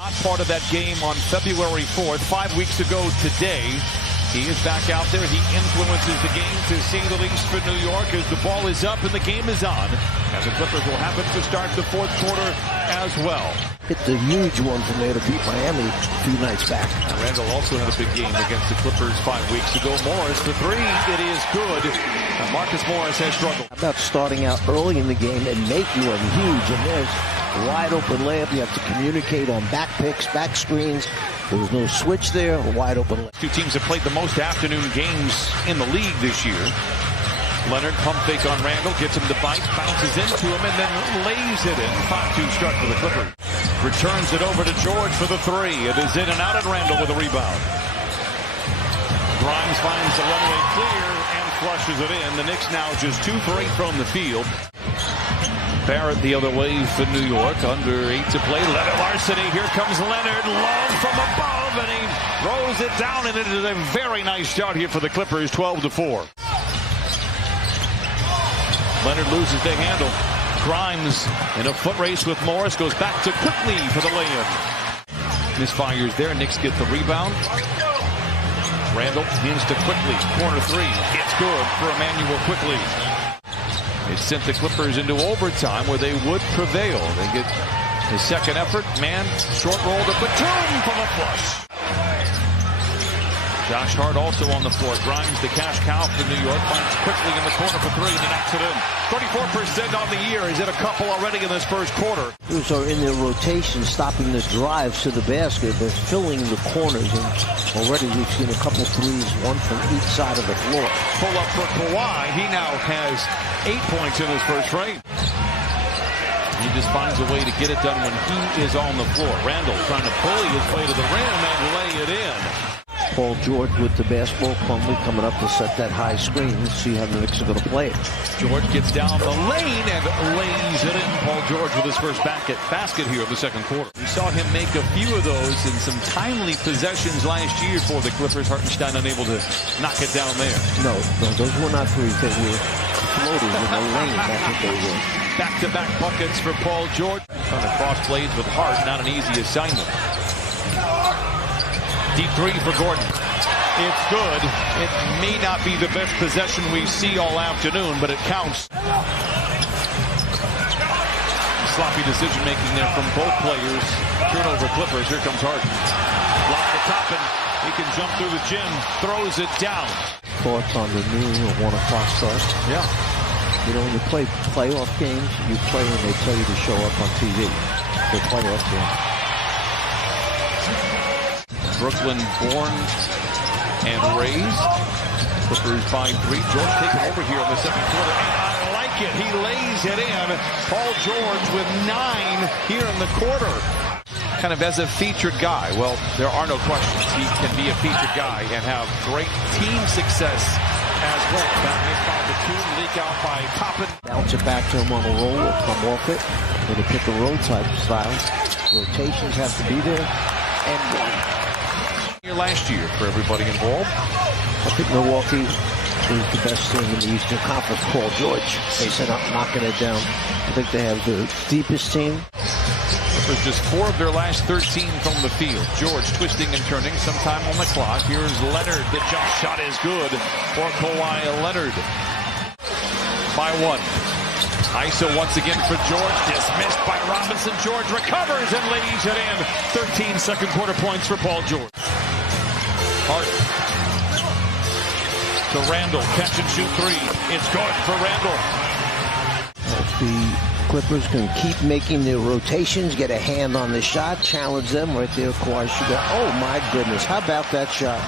Not part of that game on February 4th, 5 weeks ago today. He is back out there. He influences the game to see the least for New York as the ball is up and the game is on. And the Clippers will happen to start the fourth quarter as well. Hit the huge one from there to beat Miami a few nights back. Randall also had a big game against the Clippers 5 weeks ago. Morris, the three, it is good. Marcus Morris has struggled. How about starting out early in the game and making one huge? And there's a wide open layup. You have to communicate on back picks, back screens. There was no switch there, a wide open layup. Two teams have played the most afternoon games in the league this year. Leonard pump fake on Randall, gets him to bite, bounces into him, and then lays it in. 5-2 start for the Clippers. Returns it over to George for the three. It is in and out at Randall with a rebound. Grimes finds the runway clear and flushes it in. The Knicks now just 2 for 8 from the field. Barrett the other way for New York. Under 8 to play. Leonard Larceny. Here comes Leonard. Low from above, and he throws it down, and it is a very nice start here for the Clippers. 12-4. Leonard loses the handle. Grimes in a foot race with Morris. Goes back to Quickly for the lay-in. Misfires there. Knicks get the rebound. Randall hands to Quickly. Corner three. It's good for Emmanuel Quickly. They sent the Clippers into overtime where they would prevail. They get a second effort. Man, short roll to Batum from a flush. Josh Hart also on the floor. Grimes, the cash cow for New York, finds Quickly in the corner for three, and he knocks it in. 34% on the year. He's hit a couple already in this first quarter. Those are in their rotation, stopping the drives to the basket. They're filling the corners, and already we've seen a couple threes, one from each side of the floor. Pull up for Kawhi. He now has 8 points in his first frame. He just finds a way to get it done when he is on the floor. Randall trying to bully his way to the rim and lay it in. Paul George with the basketball calmly coming up to set that high screen and see how the Knicks are going to play it. George gets down the lane and lays it in. Paul George with his first basket here in the second quarter. We saw him make a few of those in some timely possessions last year for the Clippers. Hartenstein unable to knock it down there. No, those were not threes. They were floating in the lane. That's what they were. Back-to-back buckets for Paul George. Trying to cross blades with Hart, not an easy assignment. Deep three for Gordon. It's good. It may not be the best possession we see all afternoon, but it counts. Sloppy decision-making there from both players. Turnover Clippers. Here comes Hart. Block the top, and he can jump through the gym. Throws it down. Thoughts on the noon or 1 o'clock start? Yeah. You know, when you play playoff games, you play when they tell you to show up on TV. The playoff game. Brooklyn born and raised. Clippers by 3. George taking over here in the second quarter, and I like it. He lays it in. Paul George with 9 here in the quarter. Kind of as a featured guy. Well, there are no questions. He can be a featured guy and have great team success as well. That missed by Batum, leak out by Toppin. Bounce it back to him on a roll or come off it with a pick and roll type style. Rotations have to be there. And one. Last year for everybody involved. I think Milwaukee is the best team in the Eastern Conference. Paul George, they said up knocking it down. I think they have the deepest team. There's just 4 of their last 13 from the field. George twisting and turning, sometime on the clock. Here's Leonard. The jump shot is good for Kawhi Leonard. By 1. ISO once again for George. Dismissed by Robinson. George recovers and lays it in. 13 second quarter points for Paul George. Hart to Randall. Catch and shoot 3. It's good for Randall. If the Clippers can keep making their rotations, get a hand on the shot, challenge them right there. Kawhi should go. Oh my goodness. How about that shot?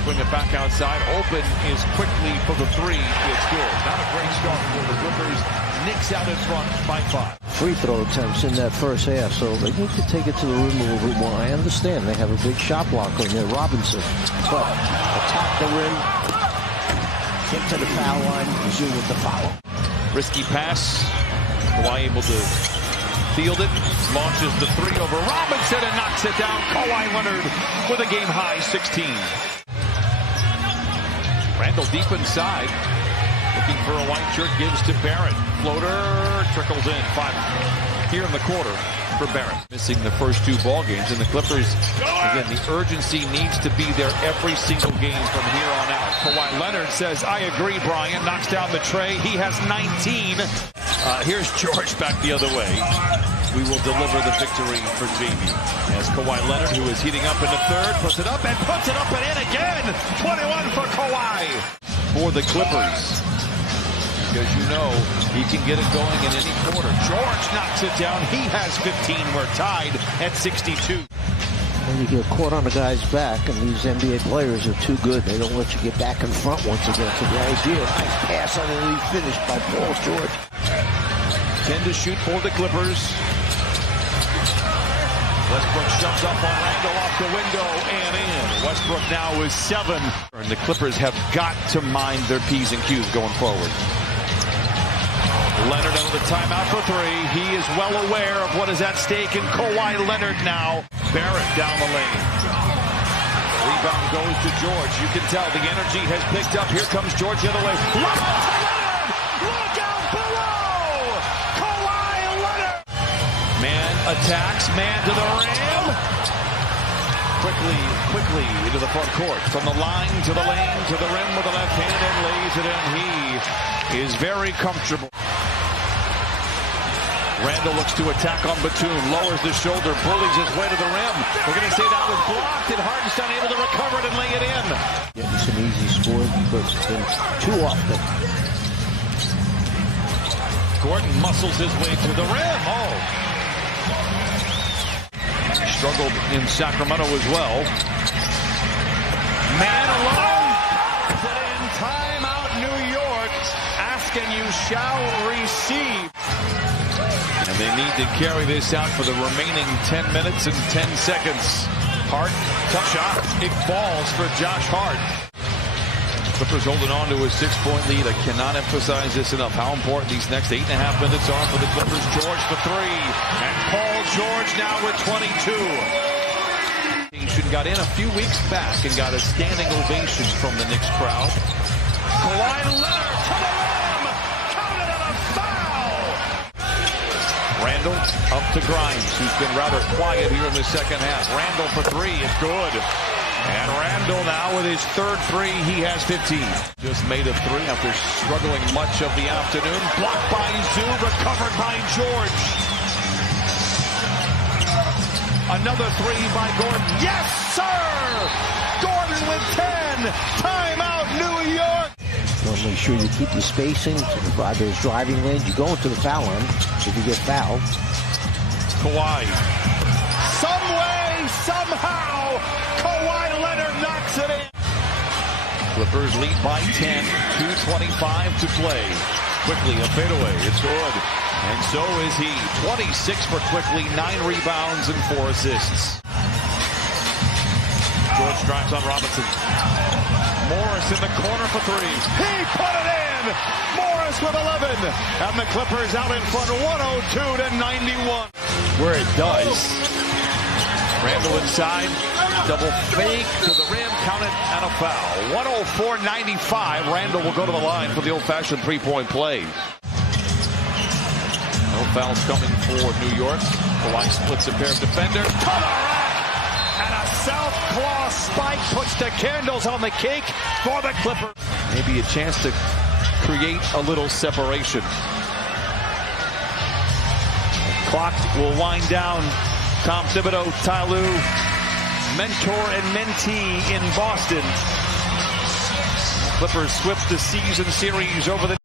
Swing it back outside. Open is Quickly for the 3. It's good. Not a great start for the Clippers. Knicks out in front by 5. Free throw attempts in that first half, so they need to take it to the rim a little bit more. I understand they have a big shot blocker in there, Robinson. But attack the rim, get to the foul line, resume with the foul. Risky pass. Kawhi able to field it. Launches the 3 over Robinson and knocks it down. Kawhi Leonard with a game-high 16. Randall deep inside. Looking for a white shirt, gives to Barrett. Floater trickles in. 5 here in the quarter. for Barrett. Missing the first 2 ball games, and the Clippers, again, the urgency needs to be there every single game from here on out. Kawhi Leonard says, I agree, Brian. Knocks down the tray. He has 19. Here's George back the other way. We will deliver the victory for Jamie. As Kawhi Leonard, who is heating up in the third, puts it up and in again. 21 for Kawhi. For the Clippers. Because you know he can get it going in any quarter. George knocks it down. He has 15. We're tied at 62. When you get caught on the guy's back, and these NBA players are too good, they don't let you get back in front once again. So the idea, nice pass underneath finish by Paul George. 10 to shoot for the Clippers. Westbrook shoves up on Randle off the window and in. Westbrook now is 7. And the Clippers have got to mind their P's and Q's going forward. Leonard under the timeout for 3. He is well aware of what is at stake in Kawhi Leonard now. Barrett down the lane. Rebound goes to George. You can tell the energy has picked up. Here comes George the other way. Look out below! Kawhi Leonard! Man attacks, man to the rim. Quickly into the front court. From the line to the lane to the rim with the left hand and lays it in. He is very comfortable. Randle looks to attack on Batum, lowers the shoulder, bullies his way to the rim. We're going to say that was blocked, and Hardenstein able to recover it and lay it in. Getting some easy scores, but too often. Gordon muscles his way to the rim. Oh. Struggled in Sacramento as well. Man alone. Puts it in. Timeout, New York. Ask and you shall receive. And they need to carry this out for the remaining 10 minutes and 10 seconds. Hart, tough shot. It falls for Josh Hart. Clippers holding on to a 6-point lead. I cannot emphasize this enough, how important these next 8.5 minutes are for the Clippers. George for 3. And Paul George now with 22. Got in a few weeks back and got a standing ovation from the Knicks crowd. Kawhi Leonard to the rim. Counted on a foul. Randle up to Grimes, who's been rather quiet here in the second half. Randle for 3. It's good. And Randle now with his third 3. He has 15. Just made a 3 after struggling much of the afternoon. Blocked by Zoo, recovered by George. Another 3 by Gordon. Yes, sir! Gordon with 10. Timeout, New York. Well, make sure you keep your spacing. There's driving lanes. You go into the foul line if you get fouled. Kawhi. Some way, somehow, Kawhi Leonard knocks it in. Clippers lead by 10. 2:25 to play. Quickly, a fadeaway. It's good. And so is he. 26 for Quickly, 9 rebounds and 4 assists. George drives on Robinson. Morris in the corner for 3. He put it in! Morris with 11. And the Clippers out in front, 102-91. Where it does. Randle inside. Double fake to the rim. Count it and a foul. 104-95. Randle will go to the line for the old-fashioned 3-point play. No fouls coming for New York. Kawhi splits a pair of defenders. To the rack! And a south claw spike puts the candles on the cake for the Clippers. Maybe a chance to create a little separation. Clock will wind down. Tom Thibodeau, Ty Lue, mentor and mentee in Boston. Clippers swept the season series over the